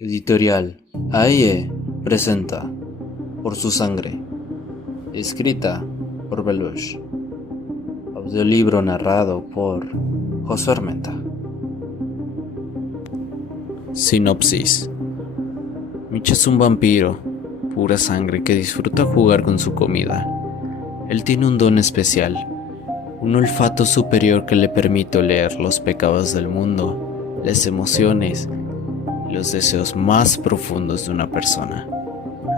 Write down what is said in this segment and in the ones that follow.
Editorial AIE presenta Por su sangre, escrita por Belush, audiolibro narrado por Josué Armenta. Sinopsis: Mitch es un vampiro, pura sangre que disfruta jugar con su comida. Él tiene un don especial, un olfato superior que le permite oler los pecados del mundo, las emociones y los deseos más profundos de una persona.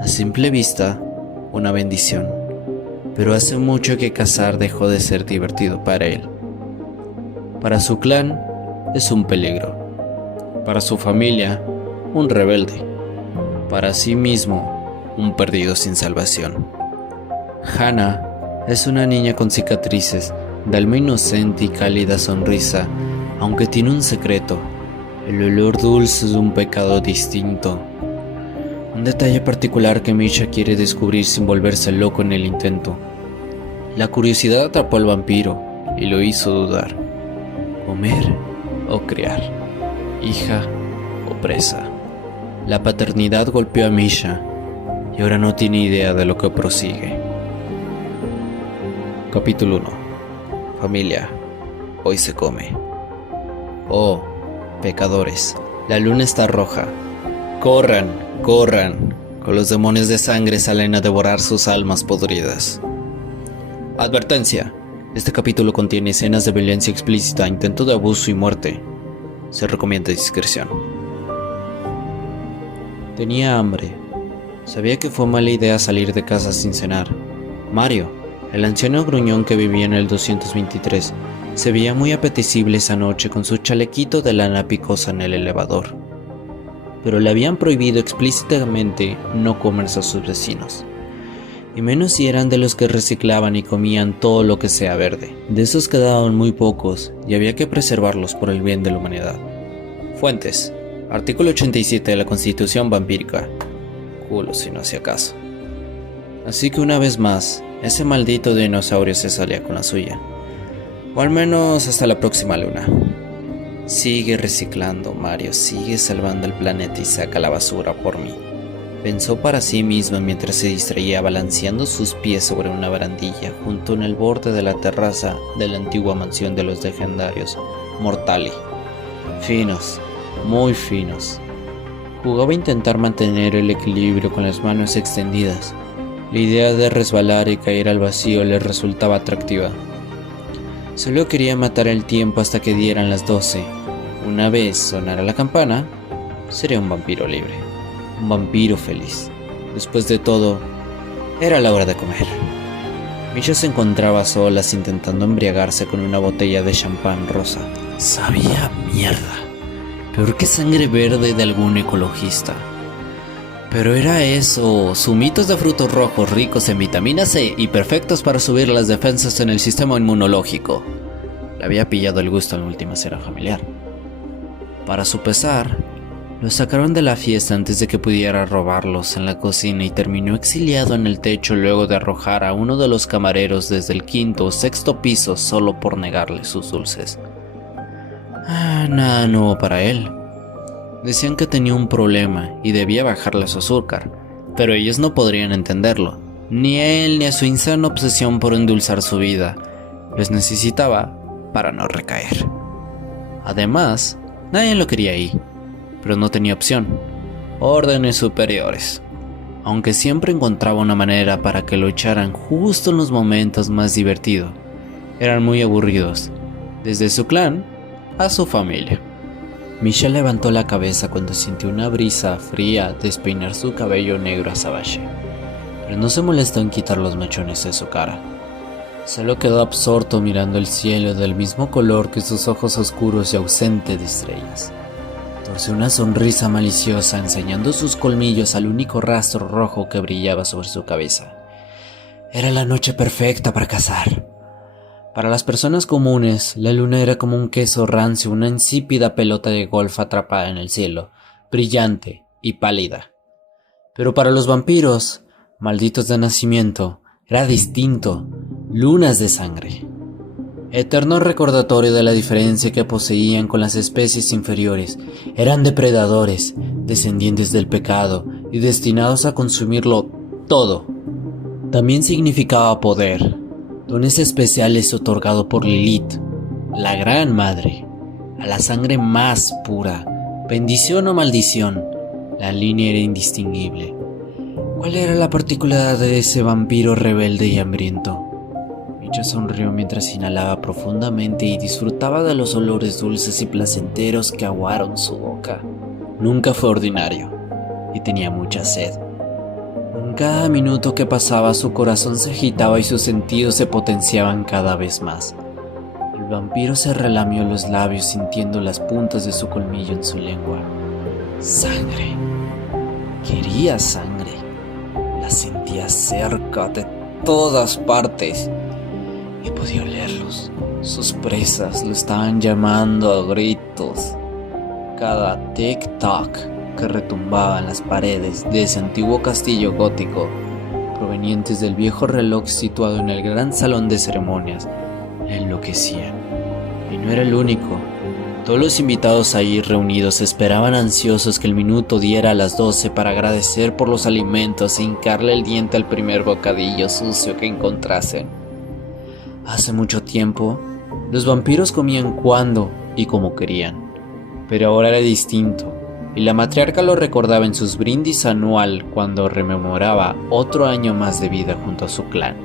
A simple vista, una bendición, pero hace mucho que cazar dejó de ser divertido para él. Para su clan, es un peligro. Para su familia, un rebelde. Para sí mismo, un perdido sin salvación. Hannah es una niña con cicatrices, de alma inocente y cálida sonrisa, aunque tiene un secreto, el olor dulce de un pecado distinto. Un detalle particular que Misha quiere descubrir sin volverse loco en el intento. La curiosidad atrapó al vampiro y lo hizo dudar. ¿Comer o criar? ¿Hija o presa? La paternidad golpeó a Misha y ahora no tiene idea de lo que prosigue. Capítulo 1. Familia, hoy se come. Oh, pecadores, la luna está roja. Corran, corran, con los demonios de sangre salen a devorar sus almas podridas. Advertencia: este capítulo contiene escenas de violencia explícita, intento de abuso y muerte. Se recomienda discreción. Tenía hambre. Sabía que fue mala idea salir de casa sin cenar. Mario, el anciano gruñón que vivía en el 223, se veía muy apetecible esa noche con su chalequito de lana picosa en el elevador. Pero le habían prohibido explícitamente no comerse a sus vecinos. Y menos si eran de los que reciclaban y comían todo lo que sea verde. De esos quedaban muy pocos y había que preservarlos por el bien de la humanidad. Fuentes: artículo 87 de la Constitución Vampírica. Culo si no hacía caso. Así que una vez más, ese maldito dinosaurio se salía con la suya. O al menos hasta la próxima luna. Sigue reciclando, Mario, sigue salvando el planeta y saca la basura por mí. Pensó para sí mismo mientras se distraía balanceando sus pies sobre una barandilla junto en el borde de la terraza de la antigua mansión de los legendarios Mortali. Finos, muy finos. Jugaba a intentar mantener el equilibrio con las manos extendidas. La idea de resbalar y caer al vacío le resultaba atractiva. Solo quería matar el tiempo hasta que dieran las 12. Una vez sonara la campana, sería un vampiro libre. Un vampiro feliz. Después de todo, era la hora de comer. Misha se encontraba a solas intentando embriagarse con una botella de champán rosa. Sabía a mierda. Peor que sangre verde de algún ecologista. Pero era eso, zumitos de frutos rojos ricos en vitamina C y perfectos para subir las defensas en el sistema inmunológico. Le había pillado el gusto en la última cena familiar. Para su pesar, lo sacaron de la fiesta antes de que pudiera robarlos en la cocina y terminó exiliado en el techo luego de arrojar a uno de los camareros desde el 5º o 6º piso solo por negarle sus dulces. Nada nuevo para él. Decían que tenía un problema y debía bajarle su azúcar, pero ellos no podrían entenderlo, ni a él ni a su insana obsesión por endulzar su vida. Los necesitaba para no recaer. Además, nadie lo quería ahí, pero no tenía opción. Órdenes superiores. Aunque siempre encontraba una manera para que lo echaran justo en los momentos más divertidos. Eran muy aburridos, desde su clan a su familia. Misha levantó la cabeza cuando sintió una brisa fría despeinar su cabello negro azabache, pero no se molestó en quitar los mechones de su cara. Solo quedó absorto mirando el cielo del mismo color que sus ojos oscuros y ausente de estrellas. Torció una sonrisa maliciosa enseñando sus colmillos al único rastro rojo que brillaba sobre su cabeza. Era la noche perfecta para cazar. Para las personas comunes, la luna era como un queso rancio, una insípida pelota de golf atrapada en el cielo, brillante y pálida. Pero para los vampiros, malditos de nacimiento, era distinto, lunas de sangre. Eterno recordatorio de la diferencia que poseían con las especies inferiores. Eran depredadores, descendientes del pecado y destinados a consumirlo todo. También significaba poder, dones especiales otorgados por Lilith, la Gran Madre, a la sangre más pura, bendición o maldición. La línea era indistinguible. ¿Cuál era la particularidad de ese vampiro rebelde y hambriento? Misha sonrió mientras inhalaba profundamente y disfrutaba de los olores dulces y placenteros que aguaron su boca. Nunca fue ordinario y tenía mucha sed. En cada minuto que pasaba su corazón se agitaba y sus sentidos se potenciaban cada vez más. El vampiro se relamió los labios sintiendo las puntas de su colmillo en su lengua. Sangre. Quería sangre. La sentía cerca de todas partes. Y podía olerlos. Sus presas lo estaban llamando a gritos. Cada tic-tac que retumbaba en las paredes de ese antiguo castillo gótico, provenientes del viejo reloj situado en el gran salón de ceremonias, le enloquecían. Y no era el único. Todos los invitados ahí reunidos esperaban ansiosos que el minuto diera a las 12 para agradecer por los alimentos e hincarle el diente al primer bocadillo sucio que encontrasen. Hace mucho tiempo, los vampiros comían cuando y como querían, pero ahora era distinto, y la matriarca lo recordaba en sus brindis anual cuando rememoraba otro año más de vida junto a su clan,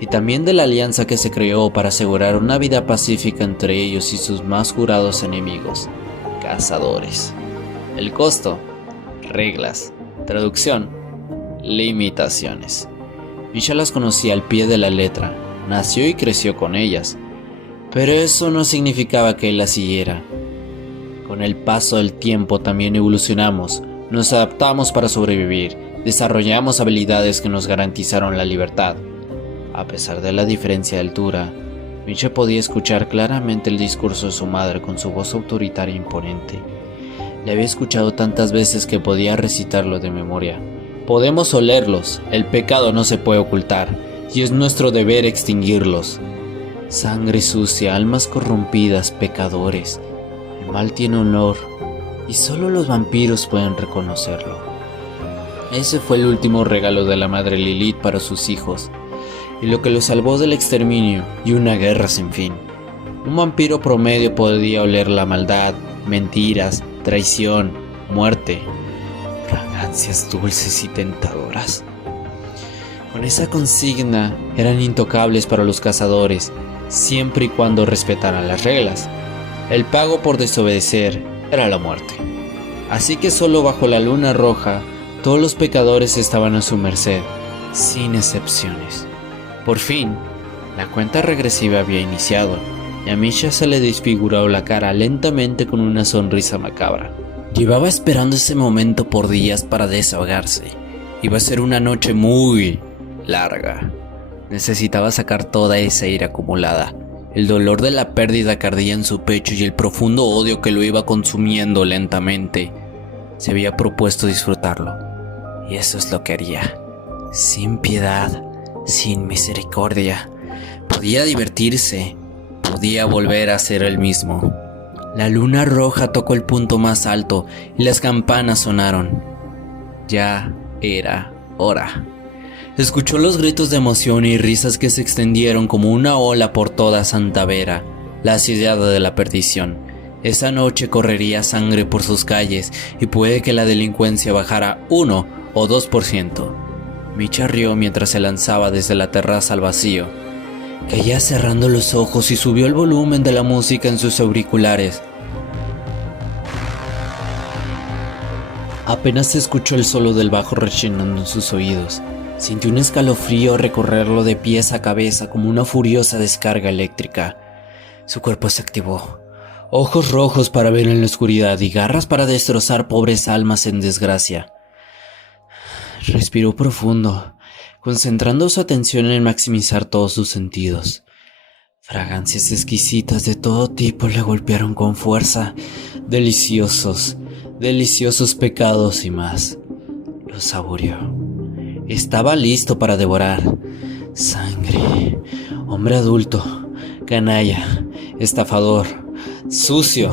y también de la alianza que se creó para asegurar una vida pacífica entre ellos y sus más jurados enemigos, cazadores. El costo, reglas, traducción, limitaciones. Misha las conocía al pie de la letra, nació y creció con ellas, pero eso no significaba que él las siguiera. Con el paso del tiempo también evolucionamos, nos adaptamos para sobrevivir, desarrollamos habilidades que nos garantizaron la libertad. A pesar de la diferencia de altura, Misha podía escuchar claramente el discurso de su madre con su voz autoritaria e imponente. Le había escuchado tantas veces que podía recitarlo de memoria. Podemos olerlos, el pecado no se puede ocultar, y es nuestro deber extinguirlos. Sangre sucia, almas corrompidas, pecadores. El mal tiene olor, y solo los vampiros pueden reconocerlo. Ese fue el último regalo de la madre Lilith para sus hijos, y lo que los salvó del exterminio y una guerra sin fin. Un vampiro promedio podía oler la maldad, mentiras, traición, muerte, fragancias dulces y tentadoras. Con esa consigna eran intocables para los cazadores, siempre y cuando respetaran las reglas. El pago por desobedecer era la muerte. Así que solo bajo la luna roja, todos los pecadores estaban a su merced, sin excepciones. Por fin, la cuenta regresiva había iniciado, y a Misha se le desfiguró la cara lentamente con una sonrisa macabra. Llevaba esperando ese momento por días para desahogarse. Iba a ser una noche muy larga. Necesitaba sacar toda esa ira acumulada, el dolor de la pérdida que ardía en su pecho y el profundo odio que lo iba consumiendo lentamente. Se había propuesto disfrutarlo, y eso es lo que haría, sin piedad, sin misericordia. Podía divertirse, podía volver a ser el mismo. La luna roja tocó el punto más alto y las campanas sonaron. Ya era hora. Escuchó los gritos de emoción y risas que se extendieron como una ola por toda Santa Vera, la ciudad de la perdición. Esa noche correría sangre por sus calles y puede que la delincuencia bajara 1 o 2%. Misha rió mientras se lanzaba desde la terraza al vacío. Caía cerrando los ojos y subió el volumen de la música en sus auriculares. Apenas se escuchó el solo del bajo rechinando en sus oídos. Sintió un escalofrío recorrerlo de pies a cabeza como una furiosa descarga eléctrica. Su cuerpo se activó. Ojos rojos para ver en la oscuridad y garras para destrozar pobres almas en desgracia. Respiró profundo, concentrando su atención en maximizar todos sus sentidos. Fragancias exquisitas de todo tipo le golpearon con fuerza. Deliciosos, deliciosos pecados y más. Lo saboreó. Estaba listo para devorar. Sangre. Hombre adulto. canalla, estafador, sucio,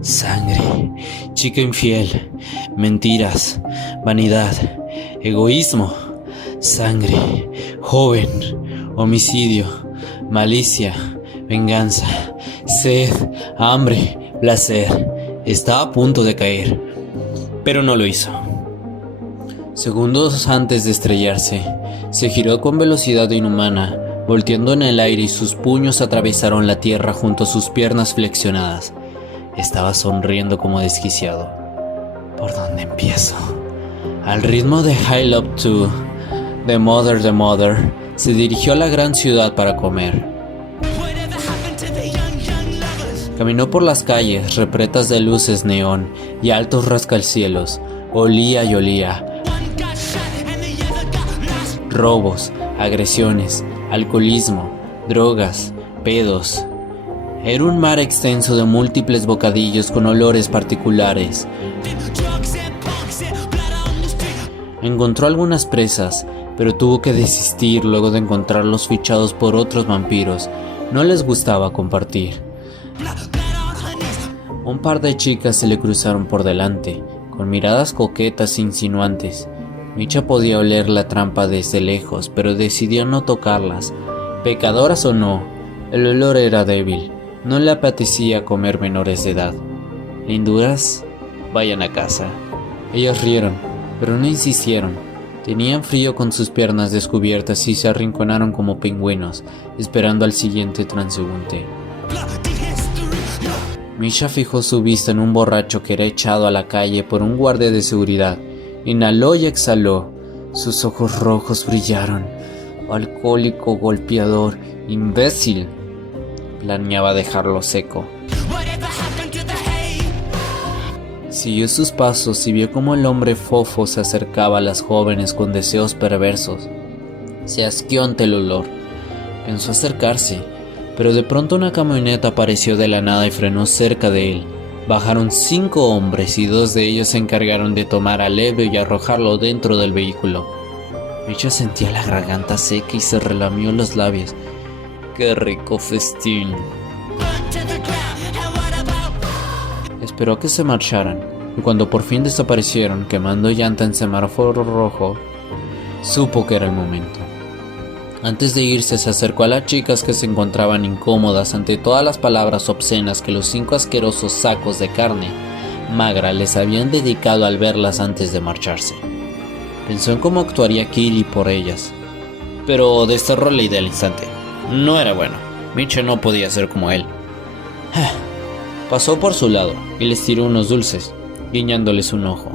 sangre, chica infiel, mentiras, vanidad, egoísmo, sangre, joven, homicidio, malicia, venganza, sed, hambre, placer. Estaba a punto de caer, pero no lo hizo. Segundos antes de estrellarse, se giró con velocidad inhumana, volteando en el aire y sus puños atravesaron la tierra junto a sus piernas flexionadas. Estaba sonriendo como desquiciado. ¿Por dónde empiezo? Al ritmo de High Love 2, The Mother, se dirigió a la gran ciudad para comer. Caminó por las calles repletas de luces neón y altos rascacielos. Olía y olía. Robos, agresiones, alcoholismo, drogas, pedos. Era un mar extenso de múltiples bocadillos con olores particulares. Encontró algunas presas, pero tuvo que desistir luego de encontrarlos fichados por otros vampiros. No les gustaba compartir. Un par de chicas se le cruzaron por delante, con miradas coquetas e insinuantes. Micha podía oler la trampa desde lejos, pero decidió no tocarlas. Pecadoras o no, el olor era débil. No le apetecía comer menores de edad. Linduras, vayan a casa. Ellos rieron, pero no insistieron. Tenían frío con sus piernas descubiertas y se arrinconaron como pingüinos, esperando al siguiente transeúnte. Misha fijó su vista en un borracho que era echado a la calle por un guardia de seguridad. Inhaló y exhaló. Sus ojos rojos brillaron. Alcohólico, golpeador, imbécil. Planeaba dejarlo seco. Siguió sus pasos y vio cómo el hombre fofo se acercaba a las jóvenes con deseos perversos. Se asqueó ante el olor. Pensó acercarse, pero de pronto una camioneta apareció de la nada y frenó cerca de él. Bajaron 5 hombres y 2 de ellos se encargaron de tomar al ebrio y arrojarlo dentro del vehículo. Misha sentía la garganta seca y se relamió los labios. ¡Qué rico festín! Esperó a que se marcharan, y cuando por fin desaparecieron, quemando llanta en semáforo rojo, supo que era el momento. Antes de irse, se acercó a las chicas que se encontraban incómodas ante todas las palabras obscenas que los 5 asquerosos sacos de carne magra les habían dedicado al verlas antes de marcharse. Pensó en cómo actuaría Kiri por ellas, pero desterró la idea al instante. No era bueno. Misha no podía ser como él. Pasó por su lado y les tiró unos dulces, guiñándoles un ojo.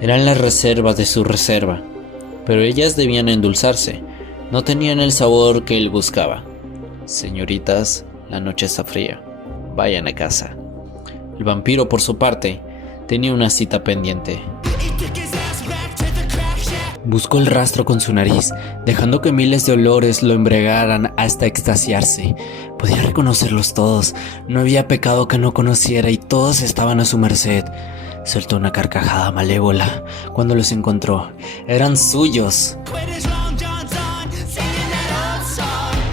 Eran las reservas de su reserva, pero ellas debían endulzarse. No tenían el sabor que él buscaba. Señoritas, la noche está fría. Vayan a casa. El vampiro, por su parte, tenía una cita pendiente. Buscó el rastro con su nariz, dejando que miles de olores lo embriagaran hasta extasiarse. Podía reconocerlos todos. No había pecado que no conociera y todos estaban a su merced. Soltó una carcajada malévola cuando los encontró. Eran suyos.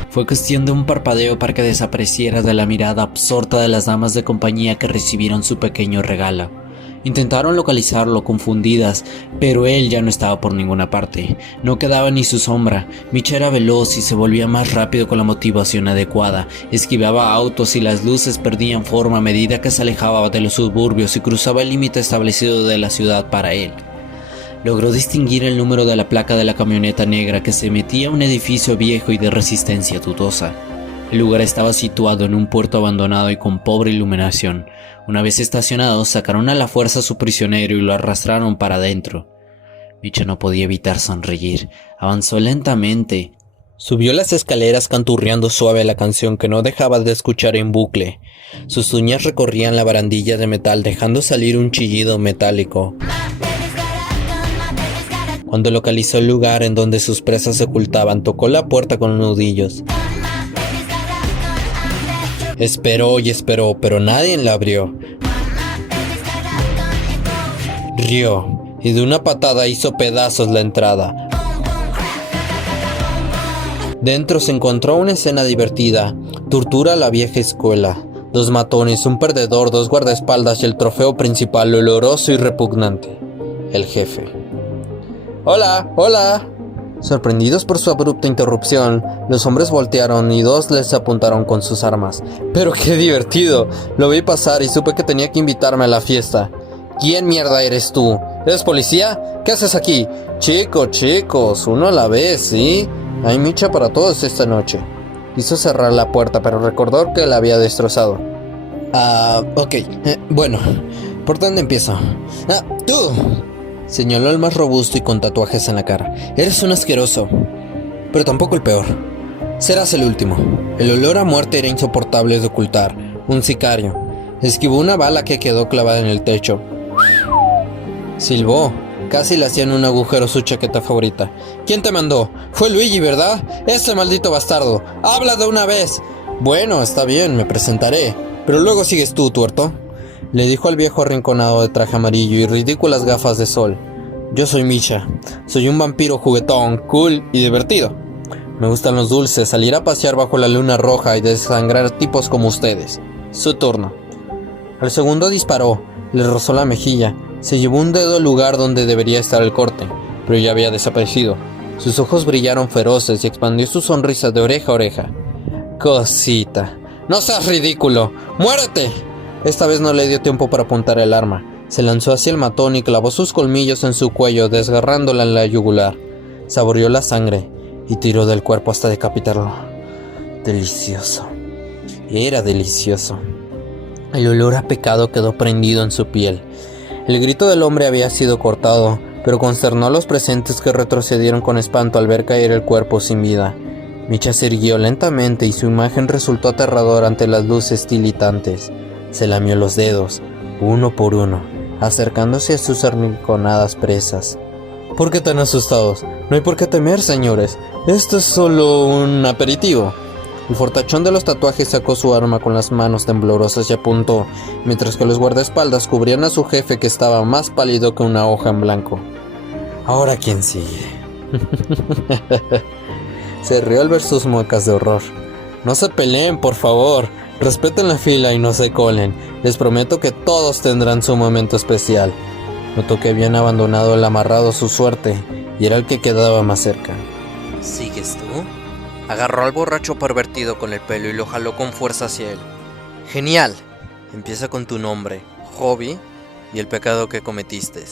Fue cuestión de un parpadeo para que desapareciera de la mirada absorta de las damas de compañía que recibieron su pequeño regalo. Intentaron localizarlo confundidas, pero él ya no estaba por ninguna parte. No quedaba ni su sombra. Misha era veloz y se volvía más rápido con la motivación adecuada. Esquivaba autos y las luces perdían forma a medida que se alejaba de los suburbios y cruzaba el límite establecido de la ciudad para él. Logró distinguir el número de la placa de la camioneta negra que se metía a un edificio viejo y de resistencia dudosa. El lugar estaba situado en un puerto abandonado y con pobre iluminación. Una vez estacionado, sacaron a la fuerza a su prisionero y lo arrastraron para adentro. Misha no podía evitar sonreír. Avanzó lentamente. Subió las escaleras canturreando suave la canción que no dejaba de escuchar en bucle. Sus uñas recorrían la barandilla de metal dejando salir un chillido metálico. Cuando localizó el lugar en donde sus presas se ocultaban, tocó la puerta con nudillos. Esperó y esperó, pero nadie la abrió. Rió y de una patada hizo pedazos la entrada. Dentro se encontró una escena divertida. tortura a la vieja escuela. 2 matones, un perdedor, 2 guardaespaldas y el trofeo principal, oloroso y repugnante. El jefe. ¡Hola! ¡Hola! Sorprendidos por su abrupta interrupción, los hombres voltearon y 2 les apuntaron con sus armas. ¡Pero qué divertido! Lo vi pasar y supe que tenía que invitarme a la fiesta. ¿Quién mierda eres tú? ¿Eres policía? ¿Qué haces aquí? Chicos, uno a la vez, ¿sí? Hay micha para todos esta noche. Quiso cerrar la puerta, pero recordó que la había destrozado. Ok. Bueno, ¿por dónde empiezo? ¡Tú! Señaló al más robusto y con tatuajes en la cara. Eres un asqueroso, pero tampoco el peor. Serás el último. El olor a muerte era insoportable de ocultar. Un sicario. Esquivó una bala que quedó clavada en el techo. Silbó. Casi le hacían un agujero su chaqueta favorita. ¿Quién te mandó? Fue Luigi, ¿verdad? Ese maldito bastardo. ¡Habla de una vez! Bueno, está bien, me presentaré. Pero luego sigues tú, tuerto. Le dijo al viejo arrinconado de traje amarillo y ridículas gafas de sol. Yo soy Misha. Soy un vampiro juguetón, cool y divertido. Me gustan los dulces, salir a pasear bajo la luna roja y desangrar tipos como ustedes. Su turno. El segundo disparó. Le rozó la mejilla. Se llevó un dedo al lugar donde debería estar el corte, pero ya había desaparecido. Sus ojos brillaron feroces y expandió su sonrisa de oreja a oreja. Cosita. ¡No seas ridículo! ¡Muérete! Esta vez no le dio tiempo para apuntar el arma. Se lanzó hacia el matón y clavó sus colmillos en su cuello, desgarrándola en la yugular. Saboreó la sangre y tiró del cuerpo hasta decapitarlo. Delicioso. Era delicioso. El olor a pecado quedó prendido en su piel. El grito del hombre había sido cortado, pero consternó a los presentes, que retrocedieron con espanto al ver caer el cuerpo sin vida. Misha se irguió lentamente y su imagen resultó aterradora ante las luces tilitantes. Se lamió los dedos, uno por uno, acercándose a sus arrinconadas presas. ¿Por qué tan asustados? No hay por qué temer, señores. Esto es solo un aperitivo. El fortachón de los tatuajes sacó su arma con las manos temblorosas y apuntó, mientras que los guardaespaldas cubrían a su jefe, que estaba más pálido que una hoja en blanco. ¿Ahora quién sigue? Se rió al ver sus muecas de horror. No se peleen, por favor. Respeten la fila y no se colen. Les prometo que todos tendrán su momento especial. Notó que habían abandonado el amarrado a su suerte y era el que quedaba más cerca. ¿Sigues tú? Agarró al borracho pervertido con el pelo y lo jaló con fuerza hacia él. ¡Genial! Empieza con tu nombre, hobby y el pecado que cometiste.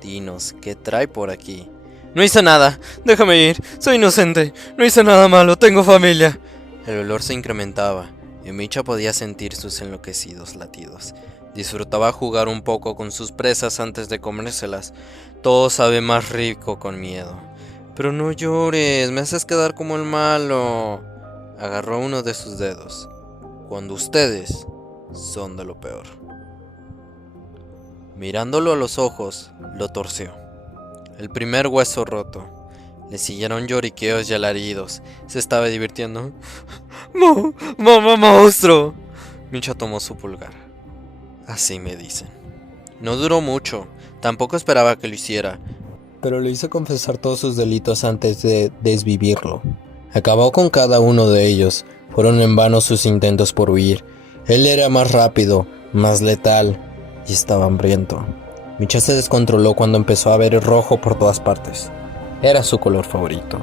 Dinos, ¿qué trae por aquí? No hice nada, déjame ir, soy inocente, no hice nada malo, tengo familia. El olor se incrementaba y Misha podía sentir sus enloquecidos latidos. Disfrutaba jugar un poco con sus presas antes de comérselas. Todo sabe más rico con miedo. Pero no llores, me haces quedar como el malo. Agarró uno de sus dedos. Cuando ustedes son de lo peor. Mirándolo a los ojos, lo torció. El primer hueso roto. Le siguieron lloriqueos y alaridos. Se estaba divirtiendo. ¡Monstruo! Misha tomó su pulgar. Así me dicen. No duró mucho. Tampoco esperaba que lo hiciera, pero le hizo confesar todos sus delitos antes de desvivirlo. Acabó con cada uno de ellos. Fueron en vano sus intentos por huir. Él era más rápido, más letal y estaba hambriento. Misha se descontroló cuando empezó a ver el rojo por todas partes. Era su color favorito.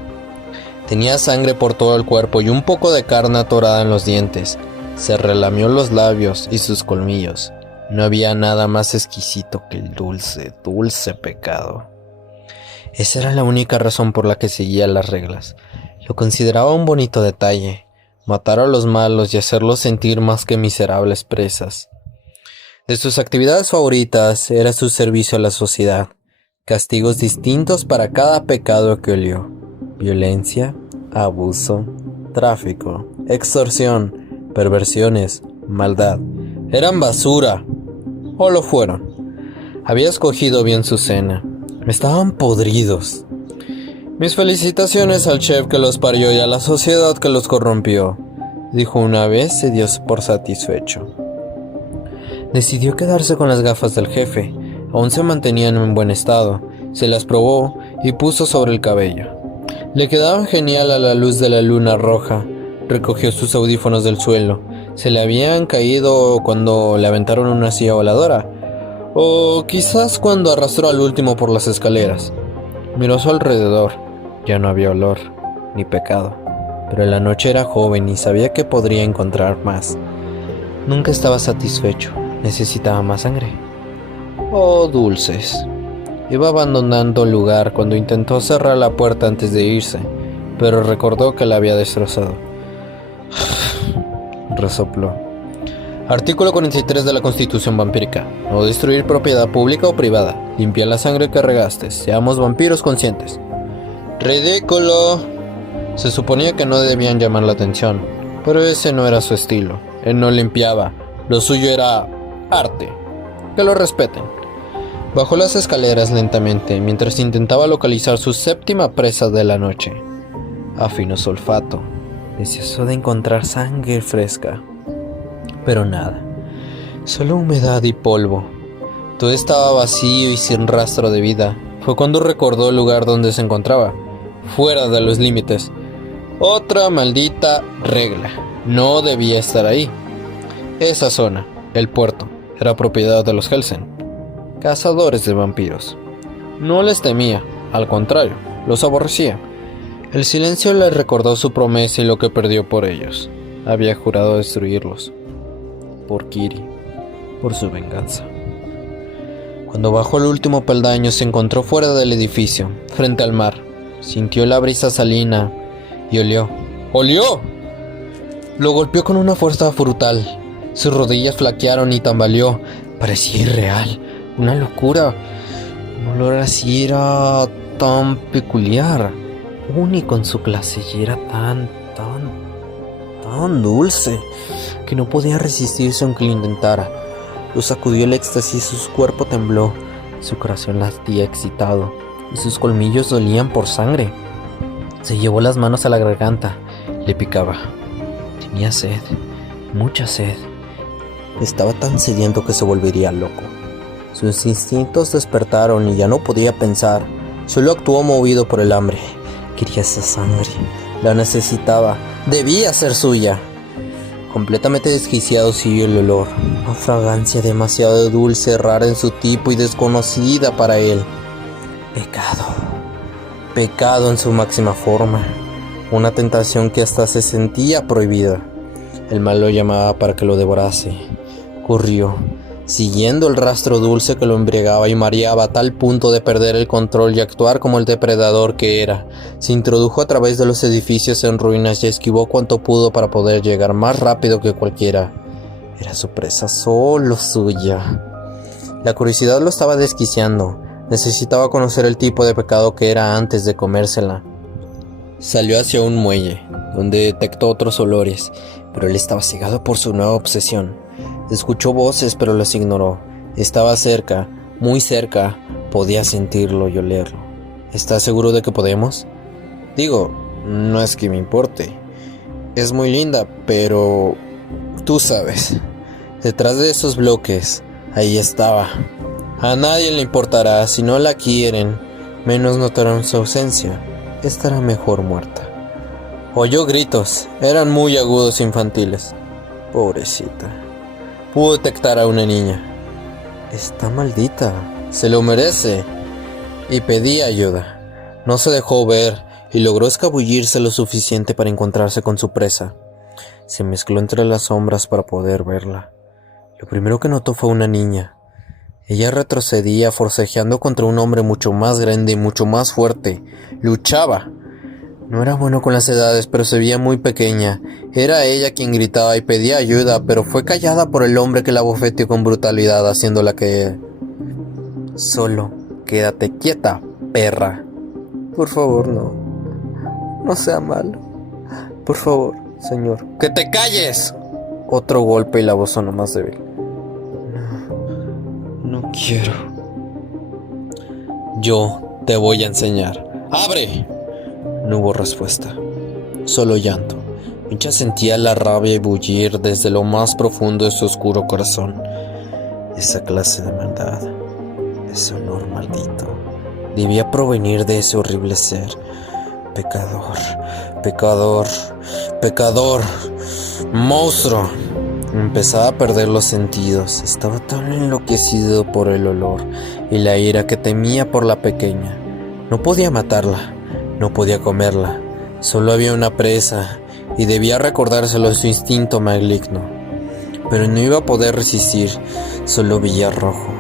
Tenía sangre por todo el cuerpo y un poco de carne atorada en los dientes. Se relamió los labios y sus colmillos. No había nada más exquisito que el dulce, dulce pecado. Esa era la única razón por la que seguía las reglas. Lo consideraba un bonito detalle, matar a los malos y hacerlos sentir más que miserables presas. De sus actividades favoritas era su servicio a la sociedad. Castigos distintos para cada pecado que olió. Violencia, abuso, tráfico, extorsión, perversiones, maldad. Eran basura. O lo fueron. Había escogido bien su cena. Estaban podridos. Mis felicitaciones al chef que los parió y a la sociedad que los corrompió, dijo una vez, se dio por satisfecho. Decidió quedarse con las gafas del jefe. Aún se mantenían en buen estado. Se las probó y puso sobre el cabello. Le quedaban genial a la luz de la luna roja. Recogió sus audífonos del suelo. Se le habían caído cuando le aventaron una silla voladora, o quizás cuando arrastró al último por las escaleras. Miró a su alrededor. Ya no había olor, ni pecado, pero la noche era joven y sabía que podría encontrar más. Nunca estaba satisfecho. Necesitaba más sangre. Oh, dulces. Iba abandonando el lugar cuando intentó cerrar la puerta antes de irse, pero recordó que la había destrozado. Resopló. Artículo 43 de la Constitución Vampírica. No destruir propiedad pública o privada. Limpia la sangre que regaste. Seamos vampiros conscientes. ¡Ridículo! Se suponía que no debían llamar la atención, pero ese no era su estilo. Él no limpiaba. Lo suyo era arte. Que lo respeten. Bajó las escaleras lentamente mientras intentaba localizar su séptima presa de la noche. Afinó su olfato, deseoso de encontrar sangre fresca. Pero nada, solo humedad y polvo. Todo estaba vacío y sin rastro de vida. Fue cuando recordó el lugar donde se encontraba, fuera de los límites. Otra maldita regla. No debía estar ahí. Esa zona, el puerto, era propiedad de los Helsen, cazadores de vampiros. No les temía, al contrario, los aborrecía. El silencio le recordó su promesa y lo que perdió por ellos. Había jurado destruirlos. Por Kiri, por su venganza. Cuando bajó el último peldaño se encontró fuera del edificio, frente al mar. Sintió la brisa salina y olió. ¡Olió! Lo golpeó con una fuerza brutal. Sus rodillas flaquearon y tambaleó. Parecía irreal, una locura. Un olor así era tan peculiar, único en su clase, y era tan dulce que no podía resistirse aunque lo intentara. Lo sacudió el éxtasis, su cuerpo tembló, su corazón latía excitado y sus colmillos dolían por sangre. Se llevó las manos a la garganta, le picaba. Tenía sed, mucha sed. Estaba tan sediento que se volvería loco. Sus instintos despertaron y ya no podía pensar. Solo actuó movido por el hambre. Quería esa sangre. La necesitaba. Debía ser suya. Completamente desquiciado siguió el olor. Una fragancia demasiado dulce, rara en su tipo y desconocida para él. Pecado. Pecado en su máxima forma. Una tentación que hasta se sentía prohibida. El mal lo llamaba para que lo devorase. Corrió, siguiendo el rastro dulce que lo embriagaba y mareaba a tal punto de perder el control y actuar como el depredador que era. Se introdujo a través de los edificios en ruinas y esquivó cuanto pudo para poder llegar más rápido que cualquiera. Era su presa, solo suya. La curiosidad lo estaba desquiciando. Necesitaba conocer el tipo de pecado que era antes de comérsela. Salió hacia un muelle, donde detectó otros olores, pero él estaba cegado por su nueva obsesión. Escuchó voces, pero las ignoró. Estaba cerca, muy cerca. Podía sentirlo y olerlo. ¿Estás seguro de que podemos? Digo, no es que me importe. Es muy linda, pero... tú sabes. Detrás de esos bloques, ahí estaba. A nadie le importará si no la quieren. Menos notarán su ausencia. Estará mejor muerta. Oyó gritos. Eran muy agudos e infantiles. Pobrecita. Pudo detectar a una niña. Está maldita. Se lo merece. Y pedía ayuda. No se dejó ver y logró escabullirse lo suficiente para encontrarse con su presa. Se mezcló entre las sombras para poder verla. Lo primero que notó fue una niña. Ella retrocedía forcejeando contra un hombre mucho más grande y mucho más fuerte. Luchaba. No era bueno con las edades, pero se veía muy pequeña. Era ella quien gritaba y pedía ayuda, pero fue callada por el hombre que la bofeteó con brutalidad, haciéndola caer. Solo quédate quieta, perra. Por favor, no. No sea malo. Por favor, señor. ¡Que te calles! Otro golpe y la voz sonó más débil. No quiero. Yo te voy a enseñar. ¡Abre! No hubo respuesta, solo llanto. Micha sentía la rabia bullir desde lo más profundo de su oscuro corazón. Esa clase de maldad, ese honor maldito, debía provenir de ese horrible ser. Pecador, pecador, pecador, monstruo. Empezaba a perder los sentidos. Estaba tan enloquecido por el olor y la ira que temía por la pequeña. No podía matarla, no podía comerla. Solo había una presa y debía recordárselo en su instinto maligno. Pero no iba a poder resistir. Solo veía rojo.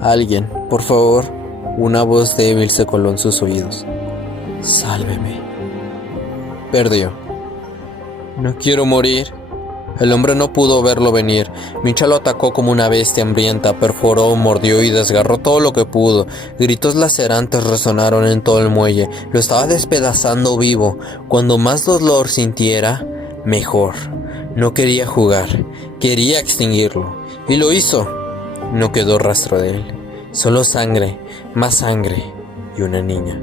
Alguien, por favor. Una voz débil se coló en sus oídos. Sálveme. Perdió. No quiero morir. El hombre no pudo verlo venir. Micha lo atacó como una bestia hambrienta, perforó, mordió y desgarró todo lo que pudo. Gritos lacerantes resonaron en todo el muelle. Lo estaba despedazando vivo. Cuando más dolor sintiera, mejor. No quería jugar, quería extinguirlo. Y lo hizo. No quedó rastro de él. Solo sangre, más sangre y una niña.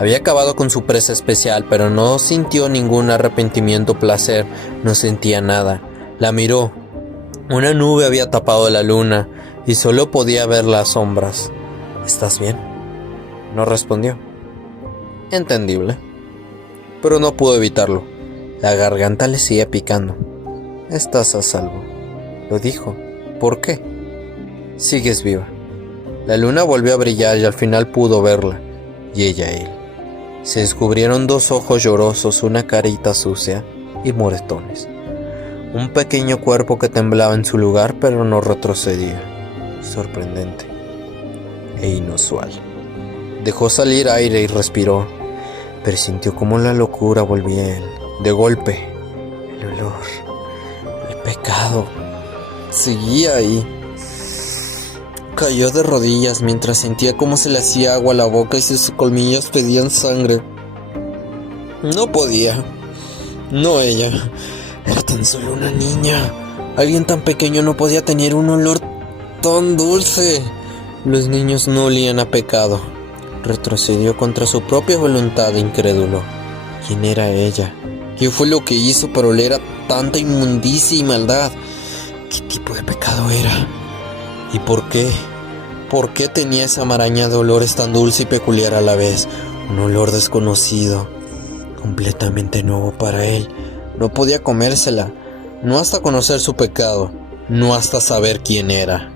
Había acabado con su presa especial, pero no sintió ningún arrepentimiento o placer, no sentía nada. La miró. Una nube había tapado la luna y solo podía ver las sombras. ¿Estás bien? No respondió. Entendible. Pero no pudo evitarlo. La garganta le seguía picando. Estás a salvo, lo dijo. ¿Por qué? Sigues viva. La luna volvió a brillar y al final pudo verla, y ella a él. Se descubrieron dos ojos llorosos, una carita sucia y moretones. Un pequeño cuerpo que temblaba en su lugar pero no retrocedía. Sorprendente e inusual. Dejó salir aire y respiró, pero sintió como la locura volvía a él. De golpe, el olor, el pecado, seguía ahí. Cayó de rodillas mientras sentía cómo se le hacía agua a la boca y sus colmillos pedían sangre. No podía. No ella. Era tan solo una niña. Alguien tan pequeño no podía tener un olor tan dulce. Los niños no olían a pecado. Retrocedió contra su propia voluntad, incrédulo. ¿Quién era ella? ¿Qué fue lo que hizo para oler a tanta inmundicia y maldad? ¿Qué tipo de pecado era? ¿Y por qué? ¿Por qué tenía esa maraña de olores tan dulce y peculiar a la vez? Un olor desconocido, completamente nuevo para él. No podía comérsela, no hasta conocer su pecado, no hasta saber quién era.